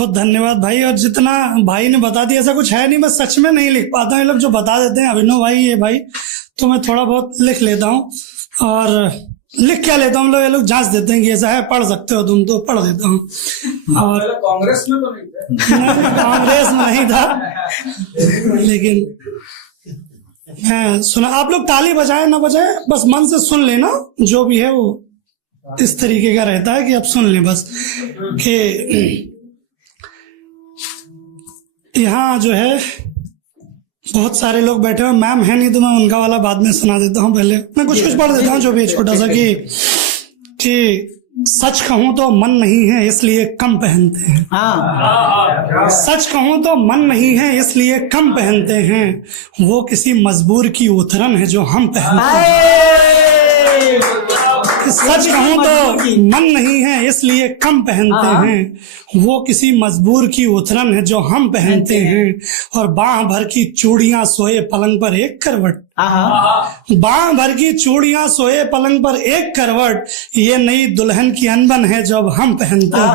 बहुत धन्यवाद भाई। और जितना भाई ने बता दिया ऐसा कुछ है नहीं, मैं सच में नहीं लिख पाता हूँ। ये लोग जो बता देते हैं अभिनव भाई ये भाई, तो मैं थोड़ा बहुत लिख लेता हूँ। और लिख क्या लेता हूँ, ये लोग जांच देते हैं कि ऐसा है, पढ़ सकते हो तुम, तो पढ़ देता हूँ। और कांग्रेस में तो नहीं था, कांग्रेस में नहीं था, लेकिन मैं सुना। आप लोग ताली बजाए ना बजाए, बस मन से सुन लेना, जो भी है वो इस तरीके का रहता है कि आप सुन लें बस। कि यहाँ जो है बहुत सारे लोग बैठे हुए, मैम है नहीं तो मैं उनका वाला बाद में सुना देता हूँ। पहले मैं कुछ पढ़ देता हूँ जो भी छोटा सा। कि सच कहूँ तो मन नहीं है इसलिए कम पहनते हैं। सच कहूँ तो मन नहीं है इसलिए कम पहनते हैं, वो किसी मजबूर की उतरन है जो हम पहनते हैं। सच कहूँ तो मन नहीं है इसलिए कम पहनते हैं, वो किसी मजबूर की उतरन है जो हम पहनते हैं। और बाह भर की चूड़ियां सोए पलंग पर एक करवट, बाह भर की चूड़ियां सोए पलंग पर एक करवट, ये नई दुल्हन की अनबन है जो अब हम पहनते हैं।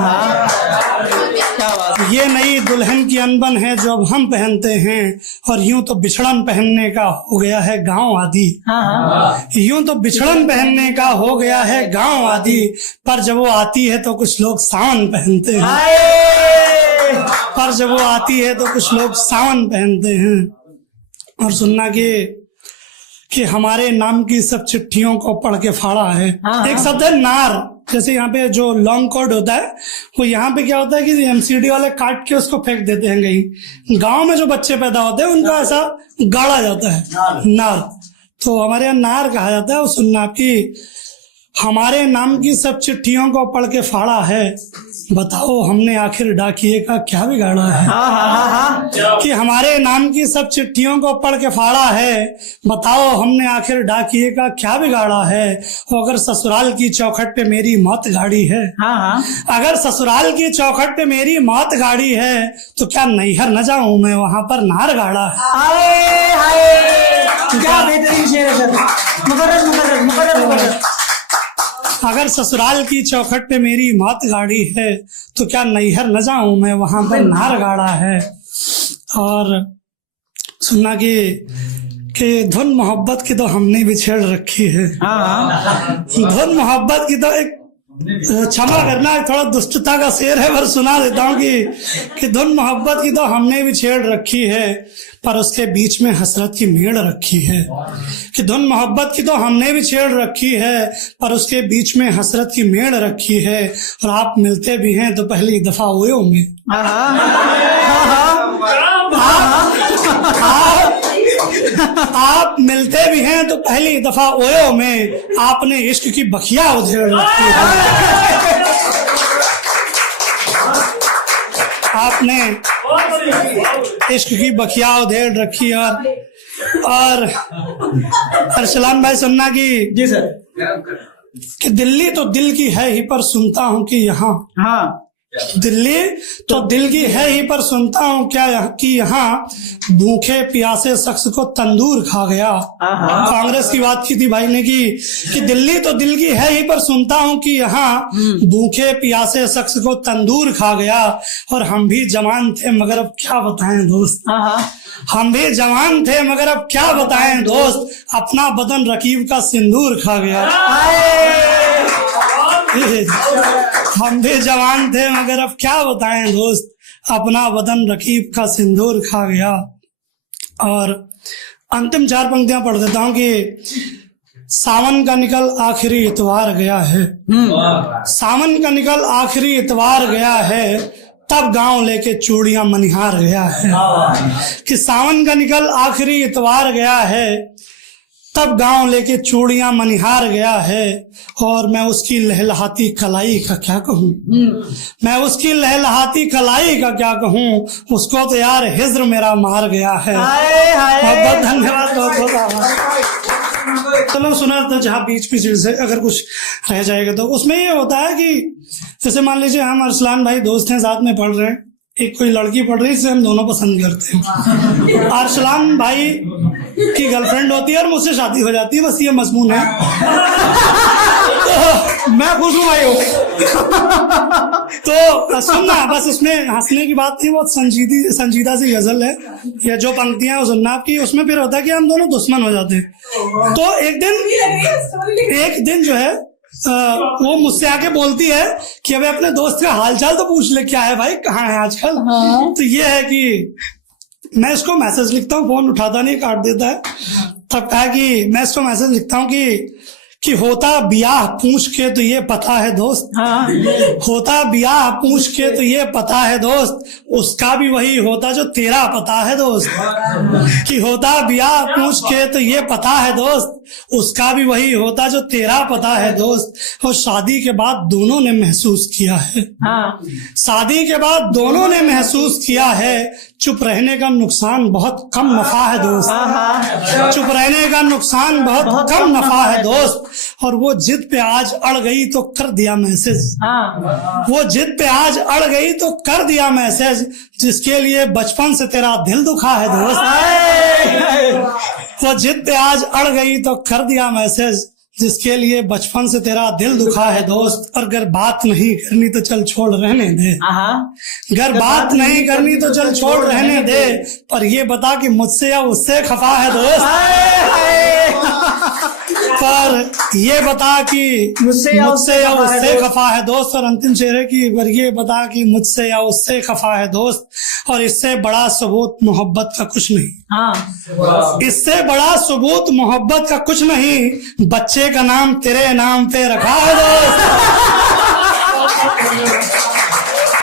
ये नई दुल्हन की अनबन है जो अब हम पहनते हैं। और यूं तो बिछड़न पहनने का हो गया है गांव आदि, यूं तो बिछड़न पहनने का हो गया है गांव आदि, पर जब वो आती है तो कुछ लोग सावन पहनते हैं। पर जब वो आती है तो कुछ लोग सावन पहनते हैं। और सुनना कि हमारे नाम की सब चिट्ठियों को पढ़ के फाड़ा है। एक शब्द है नार, जैसे यहाँ पे जो लॉन्ग कोड होता है वो यहाँ पे क्या होता है कि एमसीडी वाले काट के उसको फेंक देते हैं कहीं। गांव में जो बच्चे पैदा होते हैं उनका ऐसा गाड़ा जाता है नार, तो हमारे यहाँ नार कहा जाता है। वो सुनना आपकी, हमारे नाम की सब चिट्ठियों को पढ़ के फाड़ा है, बताओ हमने आखिर डाकिए का क्या बिगाड़ा है। कि हमारे नाम की सब चिट्ठियों को पढ़ के फाड़ा है, बताओ हमने आखिर डाकिए का क्या बिगाड़ा है। अगर ससुराल की चौखट पे मेरी मौत गाड़ी है, अगर ससुराल की चौखट पे मेरी मौत गाड़ी है, तो क्या नैहर न जाऊं मैं वहां पर नार गाड़ा है। क्या बेहतरीन शेर है सर, मुकर्रर। अगर ससुराल की चौखट पे मेरी मौत गाड़ी है, तो क्या नैहर न जाऊं मैं वहां पर नार गाड़ा है। और सुनना कि धुन मोहब्बत की तो हमने भी छेड़ रखी है। धुन मोहब्बत की तो एक, क्षमा करना थोड़ा दुष्टता का शेर है, पर सुना देता हूँ कि धुन मोहब्बत की तो हमने भी छेड़ रखी है, पर उसके बीच में हसरत की मेड़ रखी है। कि धुन मोहब्बत की तो हमने भी छेड़ रखी है, पर उसके बीच में हसरत की मेड़ रखी है। और आप मिलते भी हैं तो पहली दफा हुए होंगे, आप मिलते भी हैं तो पहली दफा ओयो में आपने इश्क की बखिया उधेड़ रखी है। आपने इश्क की बखिया उधेड़ रखी। और अरसलान भाई सुनना कि जी सर, कि दिल्ली तो दिल की है ही, पर सुनता हूँ कि यहाँ, दिल्ली तो दिल की है ही, पर सुनता हूँ क्या कि यहाँ भूखे प्यासे शख्स को तंदूर खा गया। कांग्रेस की बात की थी भाई ने कि दिल्ली तो दिल की है ही, पर सुनता हूँ कि यहाँ भूखे प्यासे शख्स को तंदूर खा गया। और हम भी जवान थे मगर अब क्या बताएं दोस्त, हम भी जवान थे मगर अब क्या बताएं दोस्त, अपना बदन रकीब का सिंदूर खा गया। हम भी जवान थे मगर अब क्या बताएं दोस्त, अपना बदन रकीब का सिंदूर खा गया। और अंतिम 4 पंक्तियां पढ़ देता हूँ कि सावन का निकल आखिरी इतवार गया है, सावन का निकल आखिरी इतवार गया है, तब गांव लेके चूड़ियां मनिहार गया है। कि सावन का निकल आखिरी इतवार गया है, तब गांव लेके चूड़ियां मनिहार गया है। और मैं उसकी लहलहाती कलाई का क्या कहूँ, मैं उसकी लहलहाती कलाई का क्या कहूँ, उसको तो यार हिज्र मेरा मार गया है। बहुत बहुत धन्यवाद, बहुत बहुत आभार। चलो सुना था जहाँ बीच से अगर कुछ रह जाएगा तो उसमें ये होता है कि जैसे मान लीजिए हम अरसलान भाई दोस्त हैं, साथ में पढ़ रहे हैं, एक कोई लड़की पढ़ रही है जिसे हम दोनों पसंद करते हैं। अरसलान भाई की गर्लफ्रेंड होती है और मुझसे शादी हो जाती है, बस ये मजमून है। मैं खुश हूँ भाई। तो सुनना, बस उसमें हंसने की बात नहीं, बहुत संजीदा सी गजल है। या जो पंक्तियां सुनना आपकी, उसमें फिर होता है कि हम दोनों दुश्मन हो जाते हैं। तो एक दिन जो है वो मुझसे आके बोलती है कि अबे अपने दोस्त का हालचाल तो पूछ ले, क्या है भाई, कहाँ है आजकल। तो ये है कि मैं इसको मैसेज लिखता हूँ, फोन उठाता नहीं, काट देता है। तब कहा कि मैं इसको मैसेज लिखता हूँ कि होता ब्याह पूछ के तो ये पता है दोस्त, होता ब्याह पूछ के तो ये पता है दोस्त, उसका भी वही होता जो तेरा पता है दोस्त। कि होता ब्याह पूछ के तो ये पता है दोस्त, उसका भी वही होता जो तेरा पता है दोस्त। और शादी के बाद दोनों ने महसूस किया है, शादी के बाद दोनों ने महसूस किया है, चुप रहने का नुकसान बहुत कम नफा है दोस्त। चुप रहने का नुकसान बहुत कम नफा है दोस्त। और वो जिद पे आज अड़ गई तो कर दिया मैसेज, वो जिद पे आज अड़ गई तो कर दिया मैसेज, जिसके लिए बचपन से तेरा दिल दुखा है दोस्त। वो जिद पे आज अड़ गई तो कर दिया मैसेज, जिसके लिए बचपन से तेरा दिल दुखा है दोस्त। और अगर बात नहीं करनी तो चल छोड़ रहने दे, अगर बात नहीं करनी तो चल छोड़ रहने दे, पर ये बता कि मुझसे या उससे खफा है दोस्त। पर ये बता कि मुझसे या उससे खफा है दोस्त। और अंतिम शेर है कि पर ये बता कि मुझसे या उससे खफा है दोस्त, और इससे बड़ा सबूत मोहब्बत का कुछ नहीं। इससे बड़ा सबूत मोहब्बत का कुछ नहीं, बच्चे का नाम तेरे नाम पे रखा है दोस्त।